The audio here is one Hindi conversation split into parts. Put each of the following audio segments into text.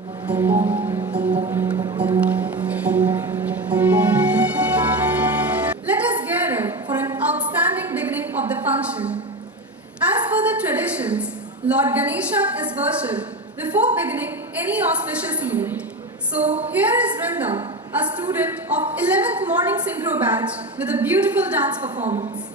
Let us gather for an outstanding beginning of the function. As per the traditions, Lord Ganesha is worshipped before beginning any auspicious event. So here is Vrinda, a student of 11th morning synchro batch with a beautiful dance performance.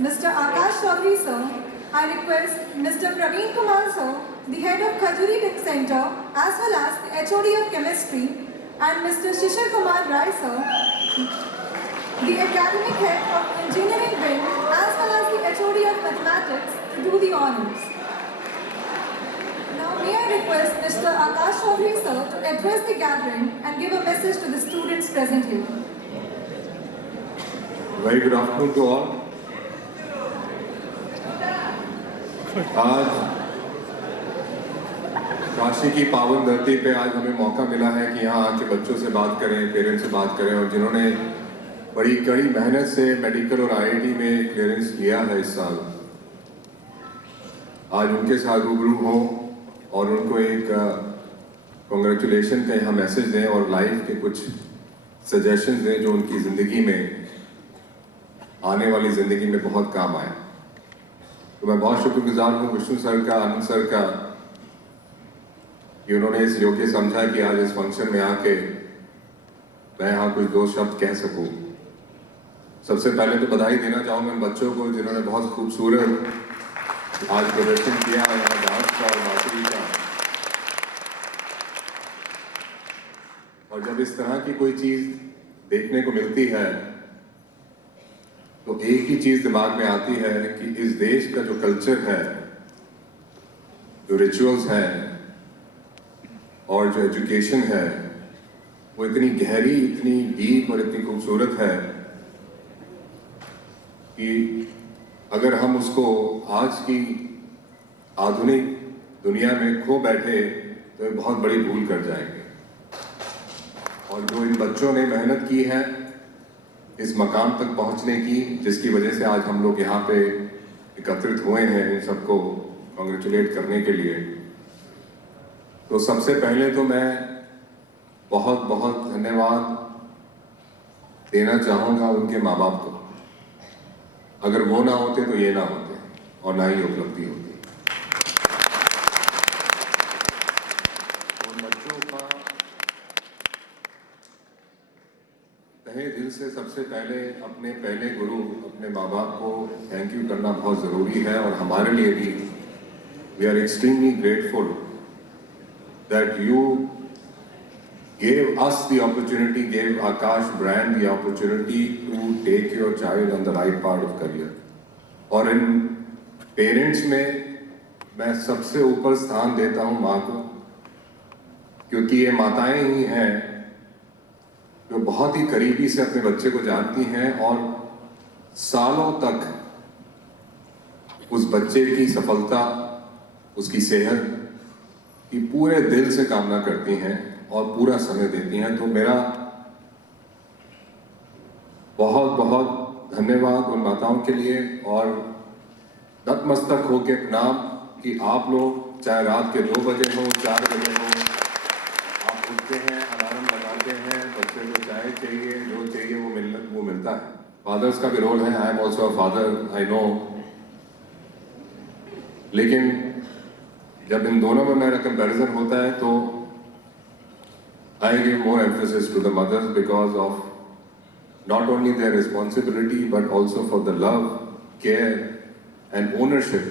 Mr. Akash Chaudhary sir, I request Mr. Praveen Kumar sir, the head of Khajuri Tech Center as well as the HOD of Chemistry, and Mr. Shishir Kumar Rai sir, the academic head of Engineering Wing as well as the HOD of Mathematics to do the honors. Now may I request Mr. Akash Chaudhary sir to address the gathering and give a message to the students present here. Very good afternoon to all. आज काशी की पावन धरती पे आज हमें मौका मिला है कि यहाँ आके बच्चों से बात करें, पेरेंट्स से बात करें, और जिन्होंने बड़ी कड़ी मेहनत से मेडिकल और आईआईटी में क्लियरेंस लिया है इस साल, आज उनके साथ रूबरू हो और उनको एक कॉन्ग्रेचुलेशन का यहाँ मैसेज दें और लाइफ के कुछ सजेशंस दें जो उनकी ज़िंदगी में, आने वाली ज़िंदगी में बहुत काम आए। तो मैं बहुत शुक्रगुजार हूँ विष्णु सर का, आनंद सर का, कि उन्होंने इस योग्य समझा कि आज इस फंक्शन में आके मैं यहाँ कुछ दो शब्द कह सकूँ। सबसे पहले तो बधाई देना चाहूँगा उन बच्चों को जिन्होंने बहुत खूबसूरत आज प्रदर्शन किया यहाँ डांस का और बांसुरी का। और जब इस तरह की कोई चीज़ देखने को मिलती है तो एक ही चीज दिमाग में आती है कि इस देश का जो कल्चर है, जो रिचुअल्स हैं और जो एजुकेशन है, वो इतनी गहरी, इतनी डीप और इतनी खूबसूरत है कि अगर हम उसको आज की आधुनिक दुनिया में खो बैठे तो एक बहुत बड़ी भूल कर जाएंगे। और जो इन बच्चों ने मेहनत की है इस मकाम तक पहुंचने की, जिसकी वजह से आज हम लोग यहाँ पे एकत्रित हुए हैं इन सबको कॉन्ग्रेचुलेट करने के लिए, तो सबसे पहले तो मैं बहुत बहुत धन्यवाद देना चाहूँगा उनके माँ बाप को। अगर वो ना होते तो ये ना होते और ना ही उपलब्धि होती। उन बच्चों का तहे दिल से सबसे पहले अपने पहले गुरु अपने माँ बाप को थैंक यू करना बहुत ज़रूरी है। और हमारे लिए भी we are extremely grateful that you gave us the opportunity, gave Akash brand the opportunity to take your child on the right path of career. और इन पेरेंट्स में मैं सबसे ऊपर स्थान देता हूँ माँ को, क्योंकि ये माताएं ही हैं जो बहुत ही करीबी से अपने बच्चे को जानती हैं और सालों तक उस बच्चे की सफलता, उसकी सेहत कि पूरे दिल से कामना करती हैं और पूरा समय देती हैं। तो मेरा बहुत बहुत धन्यवाद उन माताओं के लिए और नतमस्तक हो के प्रणाम कि आप लोग चाहे रात के 2 बजे हो 4 बजे हो, आप उठते हैं, अलार्म लगाते हैं, बच्चे को चाय चाहिए, जो चाहिए वो मिलता है। फादर्स का भी रोल है, I am also a father, I know. लेकिन जब इन दोनों में मेरा कंपैरिजन होता है तो I give more emphasis to the mothers because of not only their responsibility but also for the love, care and ownership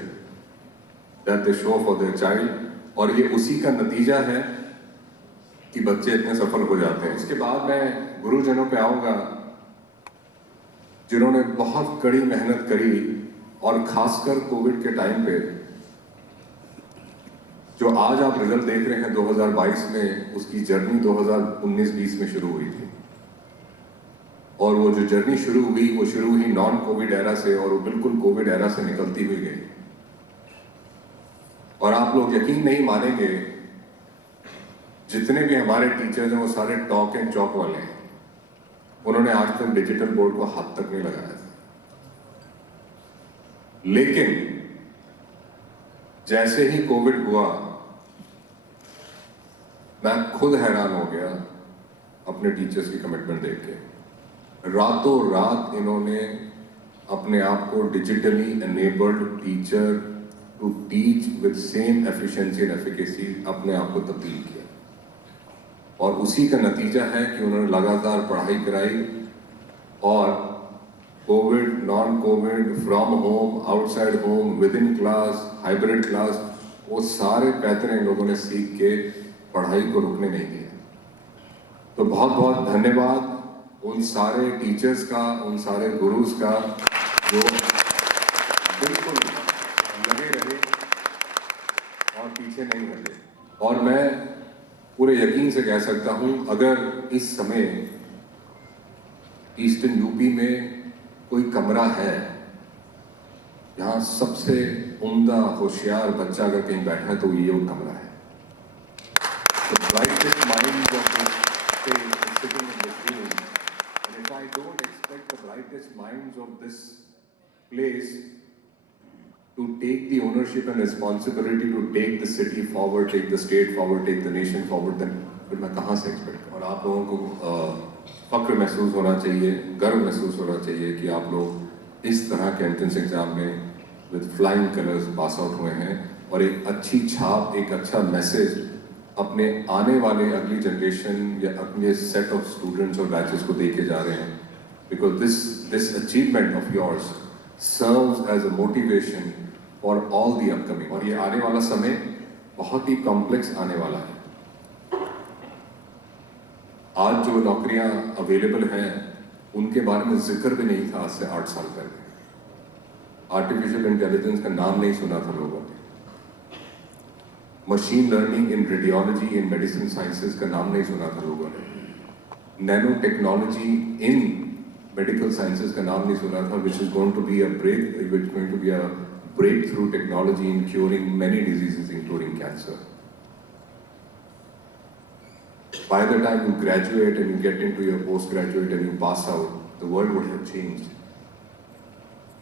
that they show for their child. और ये उसी का नतीजा है कि बच्चे इतने सफल हो जाते हैं। इसके बाद मैं गुरुजनों पे आऊँगा जिन्होंने बहुत कड़ी मेहनत करी और खासकर कोविड के टाइम पे जो आज आप रिजल्ट देख रहे हैं 2022 में, उसकी जर्नी 2019-20 में शुरू हुई थी। और वो जो जर्नी शुरू हुई नॉन कोविड एरा से और वो बिल्कुल कोविड एरा से निकलती हुई गई। और आप लोग यकीन नहीं मानेंगे, जितने भी हमारे टीचर्स हैं वो सारे टॉक एंड चॉक वाले हैं। उन्होंने आज तक डिजिटल बोर्ड को हाथ तक नहीं लगाया था। लेकिन जैसे ही कोविड हुआ मैं खुद हैरान हो गया अपने टीचर्स की कमिटमेंट देख के। रातों रात इन्होंने अपने आप को digitally enabled teacher to teach with same efficiency and efficacy अपने आप को तब्दील किया। और उसी का नतीजा है कि उन्होंने लगातार पढ़ाई कराई और Covid, non Covid, from home, outside home, with in class, hybrid class, वो सारे पैतरे इन लोगों ने सीख के पढ़ाई को रुकने नहीं दिया। तो बहुत बहुत धन्यवाद उन सारे टीचर्स का, उन सारे गुरुज का जो बिल्कुल लगे रहे और पीछे नहीं हटे। और मैं पूरे यकीन से कह सकता हूँ, अगर इस समय ईस्टर्न यूपी में कोई कमरा है जहाँ सबसे उम्दा होशियार बच्चा अगर कहीं बैठा है तो ये वो कमरा है। The brightest minds of this state is sitting in this room, and if I don't expect the brightest minds of this place to take the ownership and responsibility to take the city forward, take the state forward, take the nation forward, then फिर मैं कहाँ से एक्सपेक्ट करूँ। और आप लोगों को फक्र महसूस होना चाहिए, गर्व महसूस होना चाहिए कि आप लोग इस तरह के एंट्रेंस एग्जाम में with flying colours pass out हुए हैं और एक अच्छी छाप, एक अच्छा मैसेज अपने आने वाले अगली जनरेशन या अपने सेट ऑफ स्टूडेंट्स और बैचेस को दे के जा रहे हैं। Because this achievement of yours serves as a motivation for all the upcoming. और ये आने वाला समय बहुत ही कॉम्प्लेक्स आने वाला है। आज जो नौकरियां अवेलेबल हैं उनके बारे में जिक्र भी नहीं था आज से 8 साल पहले। आर्टिफिशियल इंटेलिजेंस का नाम नहीं सुना था लोगों ने। Machine learning in radiology, in medicine sciences का नाम नहीं सुना था लोगों ने। Nano technology in medical sciences का नाम नहीं सुना था, which is going to be a breakthrough technology in curing many diseases, including cancer. By the time you graduate and you get into your postgraduate and you pass out, the world would have changed.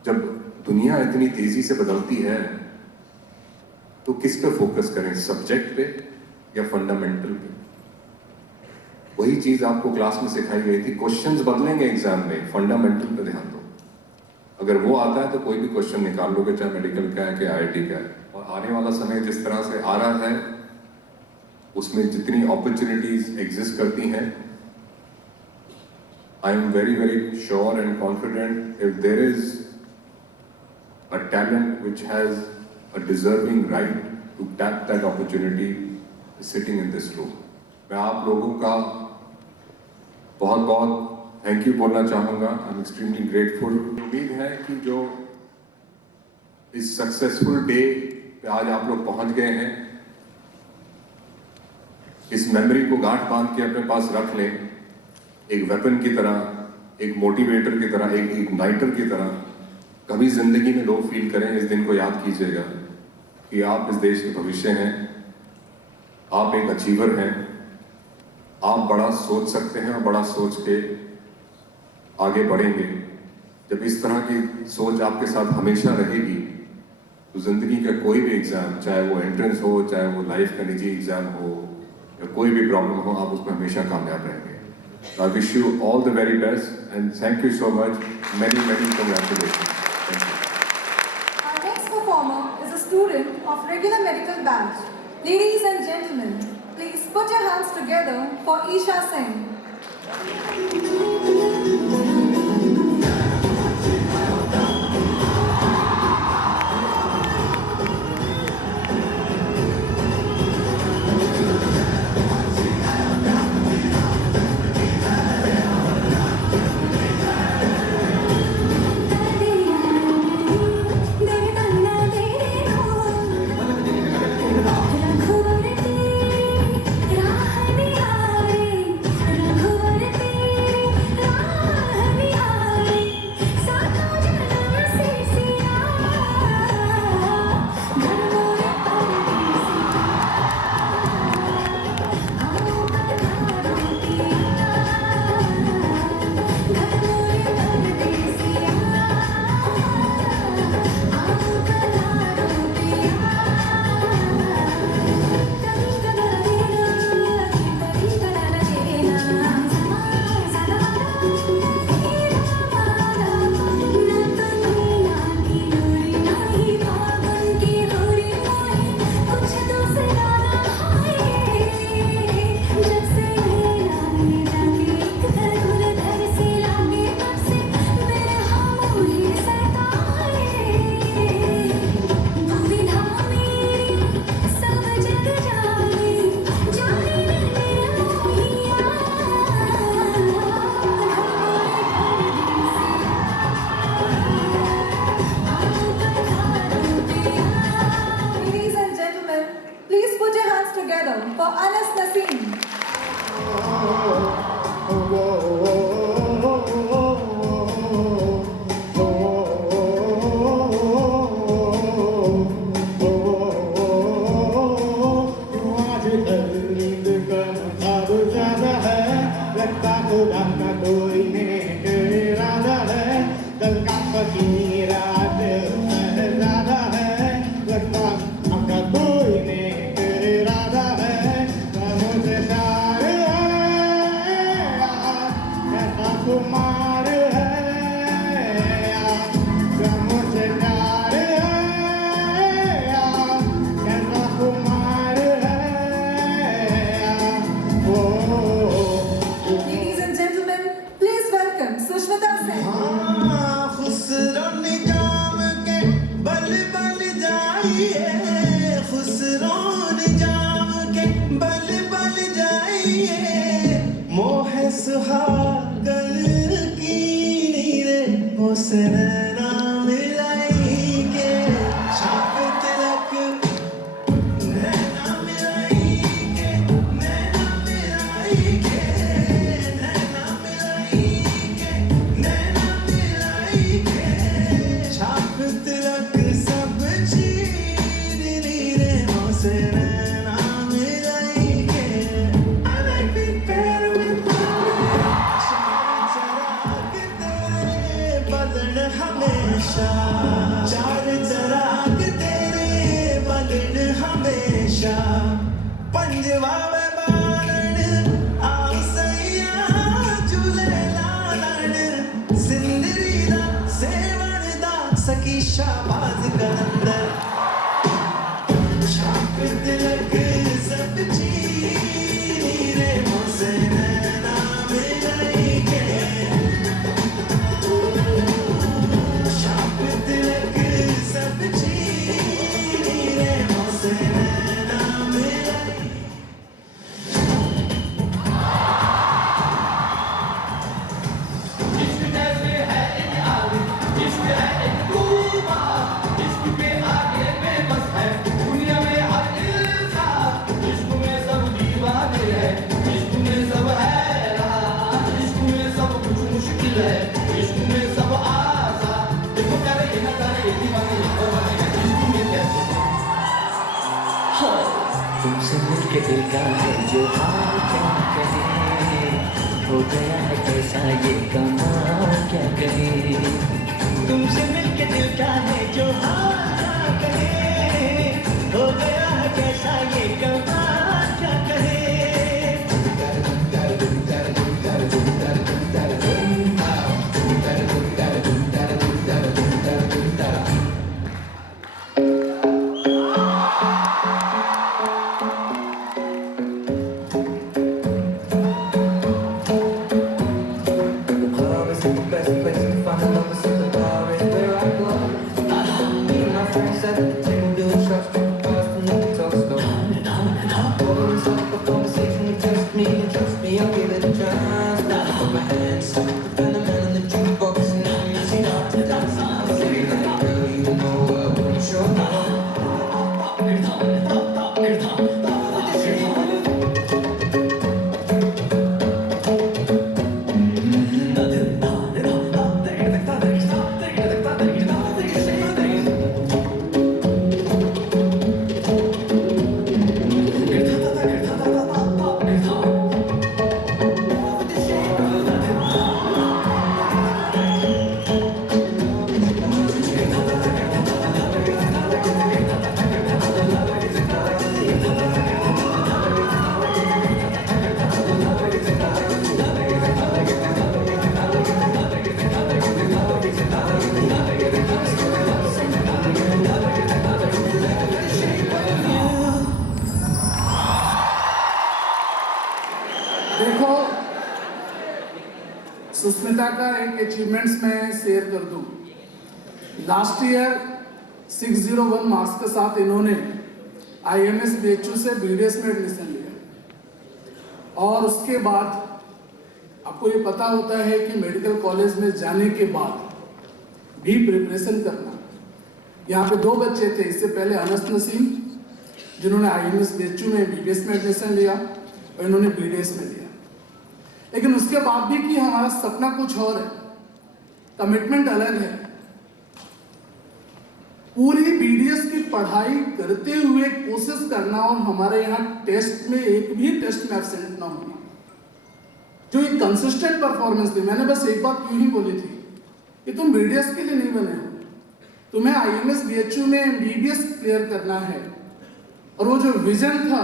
जब दुनिया इतनी तेजी से बदलती है, तो किस पे फोकस करें, सब्जेक्ट पे या फंडामेंटल पे? वही चीज आपको क्लास में सिखाई गई थी, क्वेश्चंस बदलेंगे एग्जाम में, फंडामेंटल पे ध्यान दो। अगर वो आता है तो कोई भी क्वेश्चन निकाल लोगे, चाहे मेडिकल का है कि आईआईटी का है। और आने वाला समय जिस तरह से आ रहा है, उसमें जितनी अपॉर्चुनिटीज एग्जिस्ट करती हैं, I am very very sure and confident if there is a talent which has a deserving right to tap that opportunity sitting in this room. मैं आप लोगों का बहुत बहुत थैंक यू बोलना चाहूँगा। I am extremely grateful. उम्मीद है कि जो इस सक्सेसफुल डे पे आज आप लोग पहुँच गए हैं, इस मेमोरी को गांठ बांध के अपने पास रख लें, एक वेपन की तरह, एक मोटिवेटर की तरह, एक इग्नाइटर की तरह। कभी जिंदगी में लोग फील करें, इस दिन को याद कीजिएगा कि आप इस देश के भविष्य हैं, आप एक अचीवर हैं, आप बड़ा सोच सकते हैं और बड़ा सोच के आगे बढ़ेंगे। जब इस तरह की सोच आपके साथ हमेशा रहेगी, तो जिंदगी का कोई भी एग्जाम, चाहे वो एंट्रेंस हो, चाहे वो लाइफ का निजी एग्जाम हो या कोई भी प्रॉब्लम हो, आप उसमें हमेशा कामयाब रहेंगे। I wish you all the very best and thank you so much. Many many congratulation. Our next performer is a student of regular medical batch. Ladies and gentlemen, please put your hands together for Isha Singh. रघुवर तेरी राह निहारे, रघुवर तेरी राह आशा चार चराग तेरे बदन हमेशा पंजवा में बारण आसैया झूले लालण जिंदगी दा सेवन दा सकी शाबाज कलंदर छाप तिलक सब चीनी रे मोसे नैना मिलाई के छाप तिलक सब चीनी रे मोसे नैना मिलाई इश्क जैसे है एक आलिम, इश्क है एक तूफा, इश्क के आगे बेबस है दुनिया में हर इंसान, इश्क में सब दीवाने हैं, इश्क में सब हैरान, इश्क में सब कुछ मुश्किल है, इश्क में सब आसान, देखो करे ये न करे दीवाने हो बनेगा इश्क में कैसे तुमसे मिलके दिल का है जो हाल क्या कहे हो गया है कैसा ये कमाल क्या कहे तुमसे मिलके दिल का है जो हाल क्या कहे हो गया है कैसा ये कमाल क्या कहे Love is the best place to find love is in the bar is where I go. Me and my friends at the table doing shots, drinking fast and then we talk slow. Always up a conversation, you trust me, I'll give it a chance. Now I put my hands up, and the man in the jukebox, and now you start to dance. I'll say like, girl, you know I wouldn't show no. देखो सुस्मिता का एक अचीवमेंट्स मैं शेयर कर दूं। लास्ट ईयर 601 मार्क्स के साथ इन्होंने IMS BHU से BDS में एडमिशन लिया और उसके बाद आपको ये पता होता है कि मेडिकल कॉलेज में जाने के बाद भी प्रिपरेशन करना। यहाँ पे दो बच्चे थे इससे पहले, अनस नसीम जिन्होंने IMS BHU में BDS में एडमिशन लिया और इन्होंने BDS में लिया। लेकिन उसके बाद भी कि हमारा सपना कुछ और है, कमिटमेंट अलग है। पूरी BDS की पढ़ाई करते हुए कोशिश करना और हमारे यहाँ टेस्ट में एक भी टेस्ट में एब्सेंट ना होना, जो एक कंसिस्टेंट परफॉर्मेंस थी। मैंने बस एक बात यूं ही बोली थी कि तुम BDS के लिए नहीं बने हो, तुम्हें IMS BHU में MBBS क्लियर करना है। और वो जो विजन था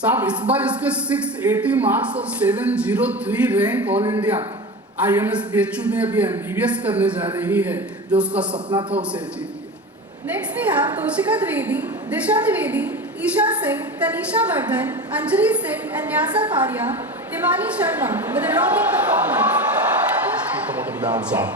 साहब, इस बार इसके 680 मार्क्स और 703 rank all India IMS BHU में अभी MBBS करने जा रही है। जो उसका सपना था उसे अचीव किया। Next we have Toshika Trivedi, Disha Trivedi, Isha Singh, Tanisha Vardhan, Anjali Singh and Nyasa Faria, Himani Sharma with a rocking performance. Come on, dance up.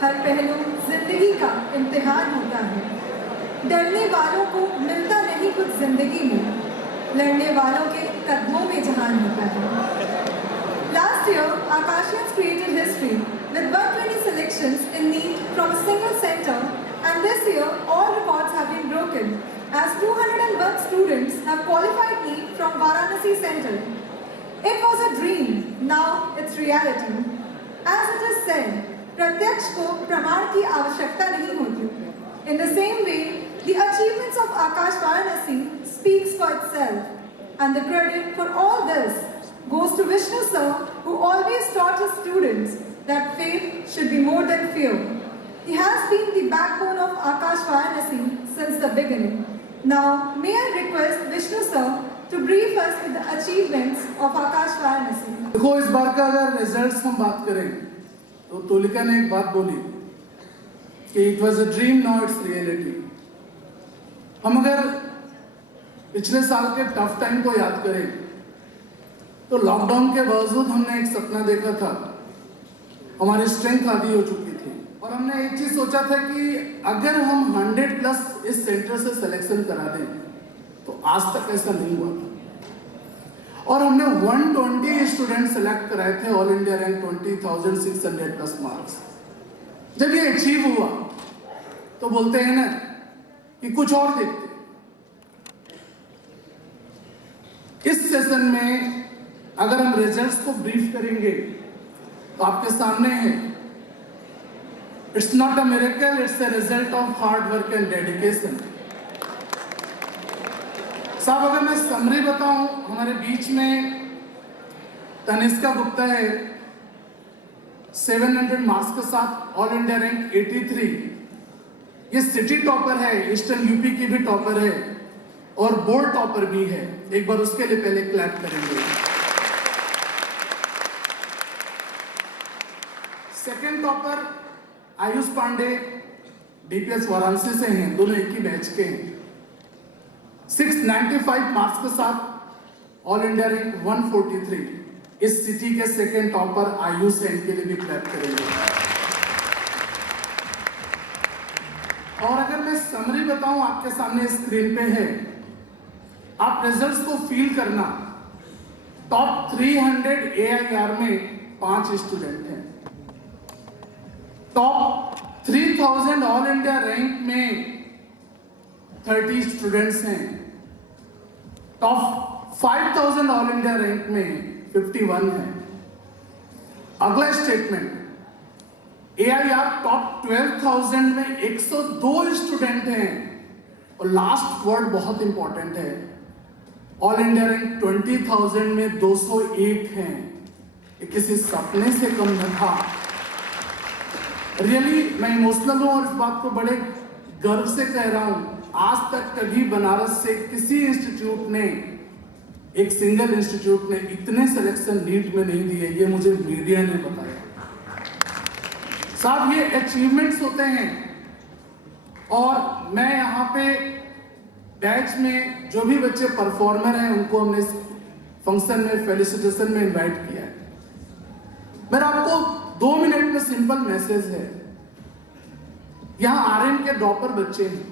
हर पहलू जिंदगी का इम्तिहान होता है। डरने वालों को मिलता नहीं कुछ जिंदगी में, लड़ने वालों के कदमों में जहान होता है। Last year, Akashians created history with 120 selections in NEET from a single center, and this year all records have been broken as 201 students have qualified NEET from Varanasi Center. It was a dream, now it's reality. As it is said, प्रत्यक्ष को प्रमाण की आवश्यकता नहीं होती. In the same way, the achievements of Akash Varanasi speaks for itself, and the credit for all this goes to Vishnu sir, who always taught his students that faith should be more than fear. He has been the backbone of Akash Varanasi since the beginning. Now, may I request Vishnu sir to brief us with the achievements of Akash Varanasi. देखो, इस बार का अगर रिजल्ट्स हम बात करें तो तोलिका ने एक बात बोली कि it was a dream, now it's reality. हम अगर पिछले साल के टफ टाइम को याद करें तो लॉकडाउन के बावजूद हमने एक सपना देखा था. हमारी स्ट्रेंथ आधी हो चुकी थी और हमने एक चीज सोचा था कि अगर हम 100+ इस सेंटर से सिलेक्शन करा दें तो आज तक ऐसा नहीं हुआ था. और हमने 120 स्टूडेंट सेलेक्ट कराए थे, ऑल इंडिया रैंक 20,600+ मार्क्स. जब ये अचीव हुआ तो बोलते हैं ना कि कुछ और देखते. इस सेशन में अगर हम रिजल्ट्स को ब्रीफ करेंगे तो आपके सामने है. It's not a miracle, it's a result of hard work and dedication. साहब, अगर मैं समरी बताऊं, हमारे बीच में तनिष्का गुप्ता है 700 मार्क्स के साथ, ऑल इंडिया रैंक 83. ये सिटी टॉपर है, ईस्टर्न यूपी की भी टॉपर है और बोर्ड टॉपर भी है. एक बार उसके लिए पहले क्लैप करेंगे. Second topper Ayush Pandey DPS Varanasi से हैं, दोनों एक ही बैच के हैं. 695 मार्क्स के साथ ऑल इंडिया रैंक 143. इस सिटी के सेकंड टॉपर आयुष है, इनके लिए भी क्लैप करेंगे. और अगर मैं समरी बताऊं, आपके सामने स्क्रीन पे है, आप रिजल्ट्स को फील करना। टॉप 300 AIR में 5 स्टूडेंट हैं, टॉप 3000 ऑल इंडिया रैंक में 30 स्टूडेंट्स हैं, टॉप 5000 ऑल इंडिया रैंक में 51 हैं। अगला स्टेटमेंट, AIR टॉप 12000 में 102 स्टूडेंट हैं, और लास्ट वर्ड बहुत इंपॉर्टेंट है, ऑल इंडिया रैंक 20000 में 201 हैं। ये किसी सपने से कम न था। रियली मैं इमोशनल हूं और इस बात को बड़े गर्व से कह रहा हूं। आज तक कभी बनारस से किसी इंस्टीट्यूट ने, एक सिंगल इंस्टीट्यूट ने इतने सिलेक्शन नीट में नहीं दिए, ये मुझे मीडिया ने बताया। साहब ये अचीवमेंट्स होते हैं, और मैं यहाँ पे बैच में जो भी बच्चे परफॉर्मर हैं उनको हमने फंक्शन में, फेलिसिटेशन में इनवाइट किया है। मेरा आपको 2 मिनट में सिंपल मैसेज है। यहां RM के टॉपर बच्चे हैं,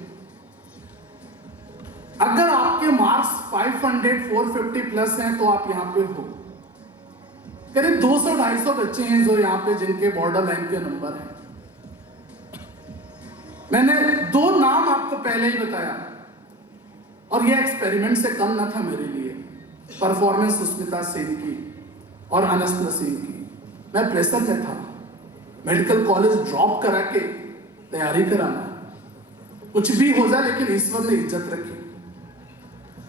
अगर आपके मार्क्स 500 450 प्लस हैं तो आप यहां पे हो। करीब 200-250 बच्चे हैं जो यहां पे जिनके बॉर्डर लाइन के नंबर हैं। मैंने 2 नाम आपको पहले ही बताया, और यह एक्सपेरिमेंट से कम ना था मेरे लिए। परफॉर्मेंस सुष्मिता सेन की और अनस नसीम की। मैं प्रेशर में था, मेडिकल कॉलेज ड्रॉप करा के तैयारी कराना, कुछ भी हो जाए लेकिन ईश्वर ने इज्जत रखी।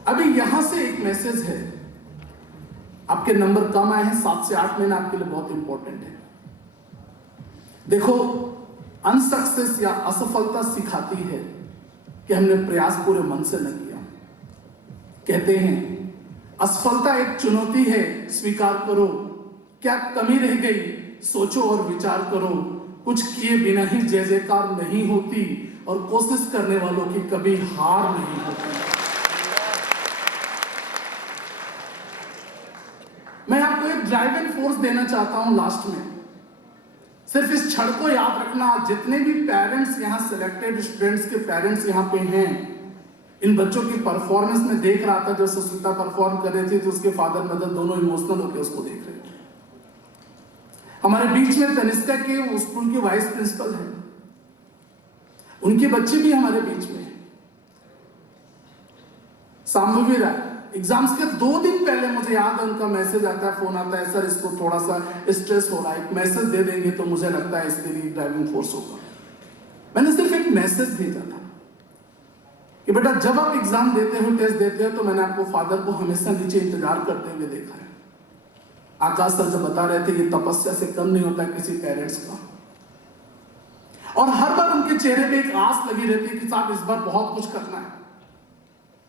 अभी यहां से एक मैसेज है, आपके नंबर कम आए हैं, 7 से 8 महीना आपके लिए बहुत इंपॉर्टेंट है। देखो, अनसक्सेस या असफलता सिखाती है कि हमने प्रयास पूरे मन से न किया। कहते हैं असफलता एक चुनौती है, स्वीकार करो। क्या कमी रह गई, सोचो और विचार करो। कुछ किए बिना ही जय जयकार नहीं होती, और कोशिश करने वालों की कभी हार नहीं होती। मैं आपको एक ड्राइविंग फोर्स देना चाहता हूं लास्ट में। सिर्फ इस क्षण को याद रखना, जितने भी पेरेंट्स यहां सिलेक्टेड स्टूडेंट्स के पेरेंट्स यहां पे हैं, इन बच्चों की परफॉर्मेंस में देख रहा था। जब सुष्मिता परफॉर्म कर रही थी तो उसके फादर मदर दोनों इमोशनल होकर उसको देख रहे थे। हमारे बीच में तनिष्का के स्कूल की वाइस प्रिंसिपल है, उनके बच्चे भी हमारे बीच में। सामूवी राय, एग्जाम्स के 2 दिन पहले मुझे याद है उनका मैसेज आता है, फोन आता है, सर इसको थोड़ा सा स्ट्रेस हो रहा है, एक मैसेज दे देंगे तो मुझे लगता है इसके लिए ड्राइविंग फोर्स होगा। मैंने सिर्फ एक मैसेज भेजा था कि बेटा जब आप एग्जाम देते हो, टेस्ट देते हो, तो मैंने आपको फादर को हमेशा नीचे इंतजार करते हुए देखा है। आकाश सर जब बता रहे थे, ये तपस्या से कम नहीं होता किसी पेरेंट्स का। और हर बार उनके चेहरे पे एक आस लगी रहती है कि साहब इस बार बहुत कुछ करना है।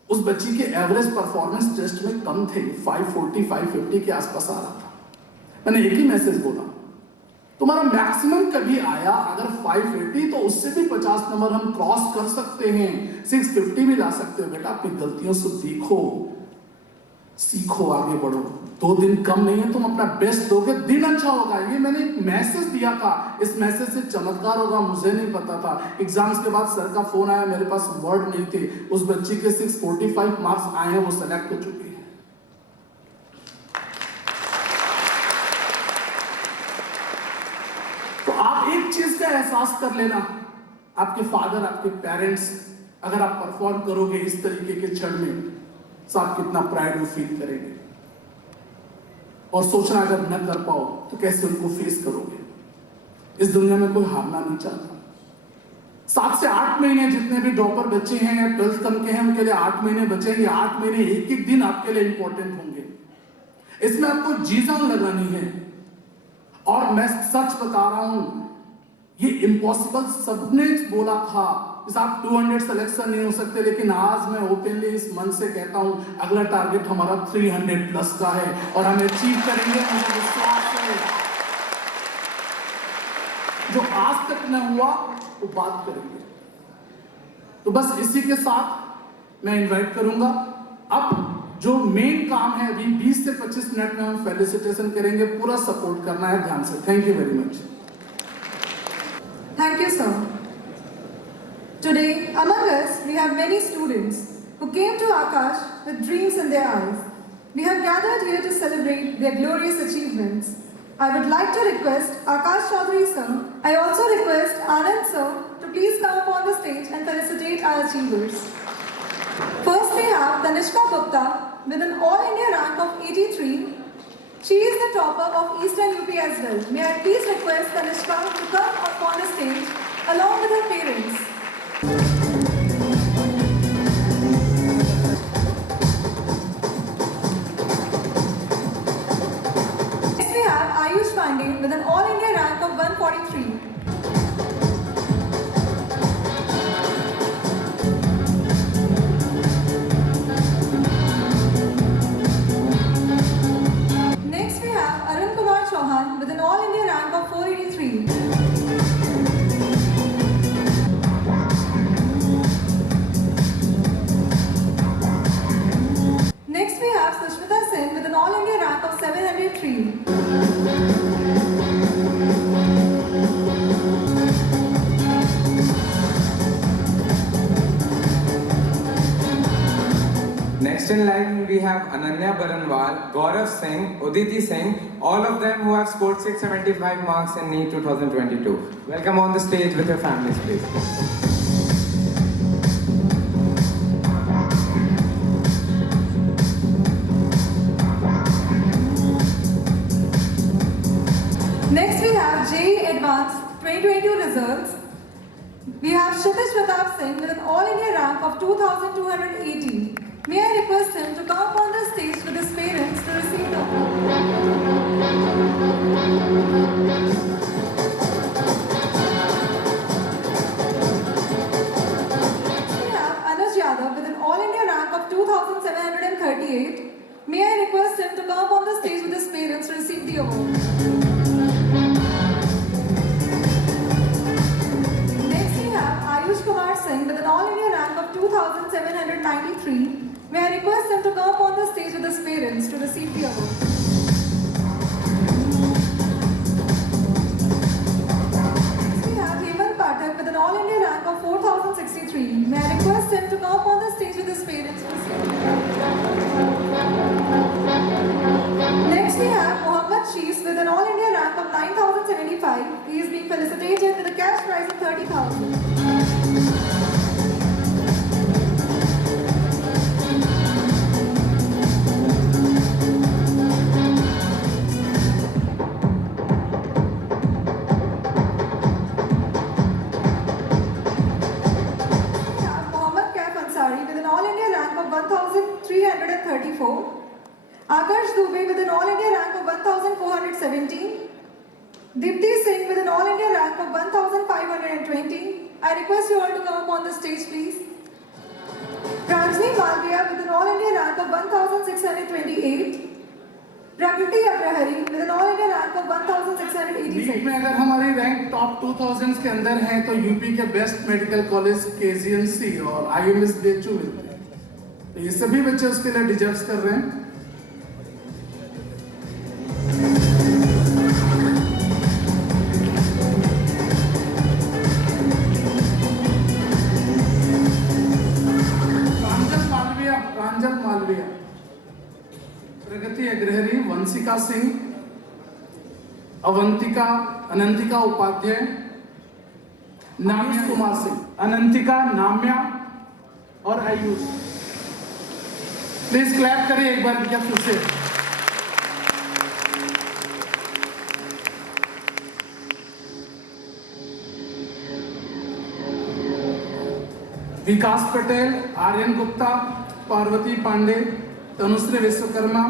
उस बच्ची के एवरेज परफॉर्मेंस टेस्ट में कम थे, 540 550 के आसपास आ रहा था। मैंने एक ही मैसेज बोला, तुम्हारा मैक्सिमम कभी आया अगर 580, तो उससे भी 50 नंबर हम क्रॉस कर सकते हैं, 650 भी ला सकते हो। बेटा अपनी गलतियों से सीखो, आगे बढ़ो। 2 दिन कम नहीं है, तुम अपना बेस्ट दोगे, दिन अच्छा होगा। ये मैंने एक मैसेज दिया था, इस मैसेज से चमत्कार होगा मुझे नहीं पता था। एग्जाम्स के बाद सर का फोन आया, मेरे पास वर्ड नहीं थे। उस बच्ची के 645 मार्क्स आए हैं, वो सेलेक्ट हो चुकी है। तो आप एक चीज का एहसास कर लेना, आपके फादर, आपके पेरेंट्स, अगर आप परफॉर्म करोगे इस तरीके के क्षण में, तो आप कितना प्राइड फील करेंगे। और सोचना अगर न कर पाओ तो कैसे उनको फेस करोगे। इस दुनिया में कोई हारना नहीं चाहता। 7 से 8 महीने जितने भी ड्रॉपर बच्चे हैं या 12th कम के हैं, उनके लिए 8 महीने बचे हैं। ये 8 महीने एक एक दिन आपके लिए इंपॉर्टेंट होंगे। इसमें आपको जी जान लगानी है। और मैं सच बता रहा हूं, ये इम्पॉसिबल सबने बोला था, आप 200 सिलेक्शन नहीं हो सकते, लेकिन आज मैं ओपनली इस मन से कहता हूं, अगला टारगेट हमारा 300 प्लस का है और हम अचीव करेंगे। मुझे विश्वास है, जो आज तक न हुआ वो बात करेंगे। तो बस इसी के साथ मैं इनवाइट करूंगा। अब जो मेन काम है, अभी 20 से 25 मिनट में हम फेलिसिटेशन करेंगे। पूरा सपोर्ट करना है ध्यान से। Thank you very much. Thank you, sir. Today, among us, we have many students who came to Akash with dreams in their eyes. We have gathered here to celebrate their glorious achievements. I would like to request Akash Chaudhary sir. I also request Anand sir to please come up on the stage and felicitate our achievers. First, we have Tanishka Gupta with an All India rank of 83. She is the topper of Eastern UP as well. May I please request Tanishka to come up on the stage along with her parents. Next, we have Ayush Pandey with an All India rank of 143. Next, we have Arun Kumar Chauhan with an All India rank of 483. Next, we have Sushmita Sen with an All India rank of 703. Next in line, we have Ananya Baranwal, Gaurav Singh, Uditi Singh, all of them who have scored 675 marks in NEET 2022. Welcome on the stage with your families, please. Next, we have JEE Advanced 2022 results. We have Kshitish Pratap Singh with an All India rank of 2,280. May I request him to come up on the stage with his parents to receive the award. Next, we have Anuj Yadav with an All India rank of 2,738. May I request him to come up on the stage with his parents to receive the award. Next, we have Ayush Kumar Singh with an All India rank of 2,793. May I request him to come up on the stage with his parents to receive the award. Next, we have Hemant Pathak with an All India rank of 4,063. May I request him to come up on the stage with his parents to receive the award. Next, we have Mohammad Shees with an All India rank of 9,075. He is being felicitated with a cash prize of 30,000. We have Mohammad Kaif Ansari with an All India rank of 1,334. Akash Dubey with an All India rank of 1,417. Dipti Singh with an All India rank of 1,520. I request you all to come up on the stage, please. Pranjali Malviya with an All India rank of 1,628. Prakriti Agrahari with an All India rank of 1,686. NEET में अगर हमारी रैंक टॉप 2000 के अंदर है तो यूपी के बेस्ट मेडिकल कॉलेज KGMC और IMS BHU मिलते हैं। तो ये सभी बच्चे उसके लिए डिजर्व कर रहे हैं। प्रांजल मालविया, प्रगति अग्रहरी, वंशिका सिंह, अवंतिका, अनंतिका उपाध्याय, नामिया कुमार सिंह, अनंतिका, नाम्या और आयुष। प्लीज क्लैप करें एक बार क्या फिर से। विकास पटेल, आर्यन गुप्ता, पार्वती पांडे, तनुश्री विश्वकर्मा,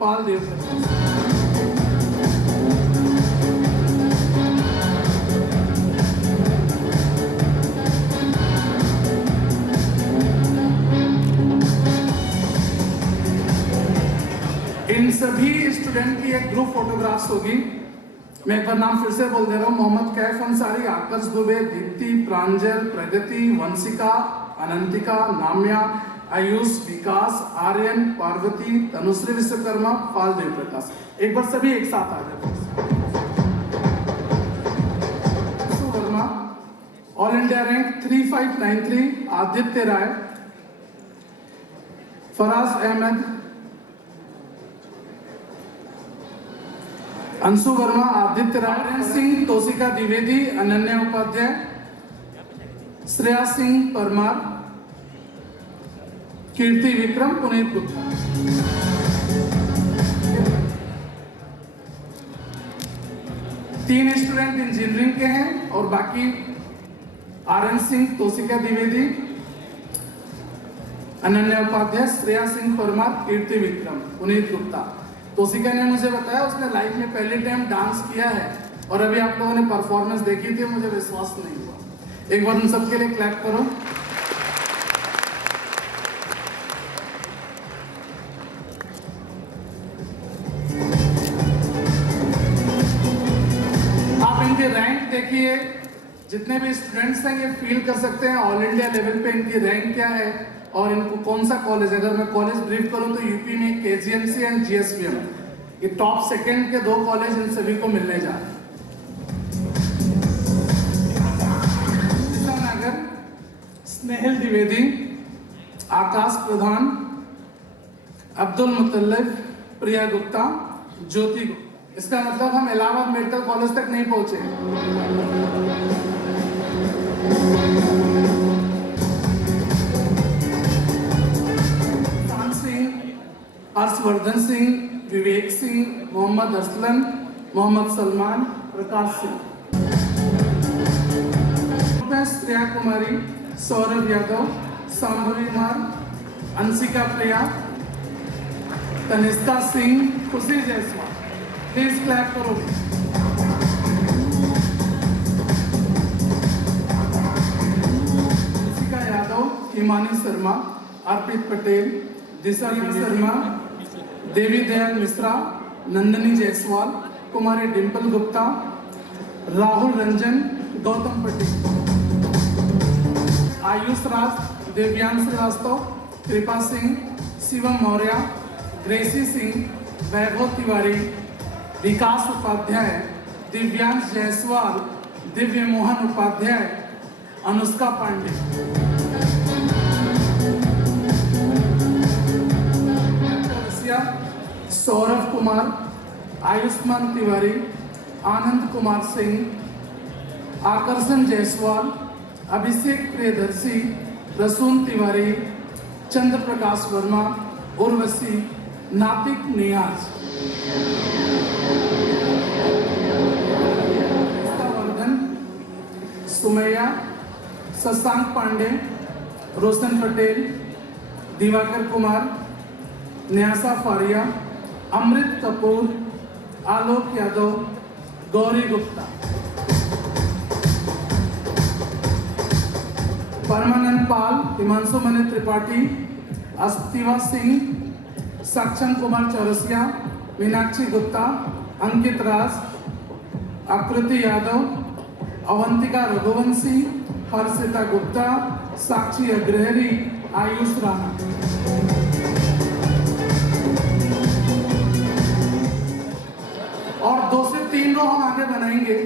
पाल देवप्रकाश। इन सभी स्टूडेंट की एक ग्रुप फोटोग्राफ्स होगी। मैं एक बार नाम फिर से बोल दे रहा हूँ। मोहम्मद कैफ अंसारी, आकाश दुबे, दीप्ति, प्रांजल, प्रगति, वंशिका, अनंतिका, नाम्या, आयुष, विकास, आर्यन, पार्वती, तनुश्री विश्वकर्मा, पाल देवप्रकाश। एक बार सभी एक साथ आ जाए। Verma all India rank 3593 Aditya Rai, Faraz Ahmad, Anshu Verma, Aditya Rai Singh, Toshika Dwivedi, Ananya Upadhyay, Shreya Singh Parmar, Kirti Vikram, Puneet Gupta. तीन स्टूडेंट इंजीनियरिंग के हैं और बाकी आरएन सिंह, तोशिका द्विवेदी, अनन्या उपाध्याय, श्रेया सिंह परमार, कीर्ति विक्रम, पुनीत गुप्ता। तोशिका ने मुझे बताया उसने लाइफ में पहले टाइम डांस किया है और अभी आप लोगों ने परफॉर्मेंस देखी थी, मुझे विश्वास नहीं हुआ। एक बार उन सबके लिए क्लैप करो। आप इनके रैंक देखिए, जितने भी स्टूडेंट्स हैं ये फील कर सकते हैं ऑल इंडिया लेवल पे इनकी रैंक क्या है और इनको कौन सा कॉलेज, अगर मैं कॉलेज ब्रीफ करूं तो यूपी में केजीएमसी एंड जीएसवीएम, ये टॉप सेकंड के 2 कॉलेज इन सभी को मिलने जा रहे हैं। स्नेहल द्विवेदी, आकाश प्रधान, अब्दुल मुतल्लिब, प्रिया गुप्ता, ज्योति गुप्ता। इसका मतलब हम इलाहाबाद मेडिकल कॉलेज तक नहीं पहुंचे। हर्षवर्धन सिंह, विवेक सिंह, मोहम्मद असलम, मोहम्मद सलमान, प्रकाश सिंह, श्रेया कुमारी, सौरभ यादव, सांभवी कुमार, अंशिका प्रिया, तनिष्का सिंह, खुशी जायसवाल। प्लीज क्लैप करो। अंशिका यादव, हिमानी शर्मा, अर्पित पटेल, दिशा शर्मा, देवी दयाल मिश्रा, नंदनी जायसवाल, कुमारी डिंपल गुप्ता, राहुल रंजन, गौतम पटेल, आयुष राज, देव्यांश श्रीवास्तव, कृपा सिंह, शिवम मौर्य, ग्रेसी सिंह, वैभव तिवारी, विकास उपाध्याय, दिव्यांश जायसवाल, दिव्य मोहन उपाध्याय, अनुष्का पांडे। सौरभ कुमार, आयुष्मान तिवारी, आनंद कुमार सिंह, आकर्षण जायसवाल, अभिषेक प्रियदर्शी, रसून तिवारी, चंद्र प्रकाश वर्मा, उर्वशी, नातिक नियाज, वर्धन, सुमैया, शशांक पांडे, रोशन पटेल, दिवाकर कुमार, न्यासा फारिया, अमृत कपूर, आलोक यादव, गौरी गुप्ता, परमानंद पाल, हिमांशु मणि त्रिपाठी, अस्तिवा सिंह, सक्षम कुमार चौरसिया, मीनाक्षी गुप्ता, अंकित राज, आकृति यादव, अवंतिका रघुवंशी, हर्षिता गुप्ता, साक्षी अग्रहरी, आयुष राणा। और 2 से 3 रो हम आगे बनाएंगे।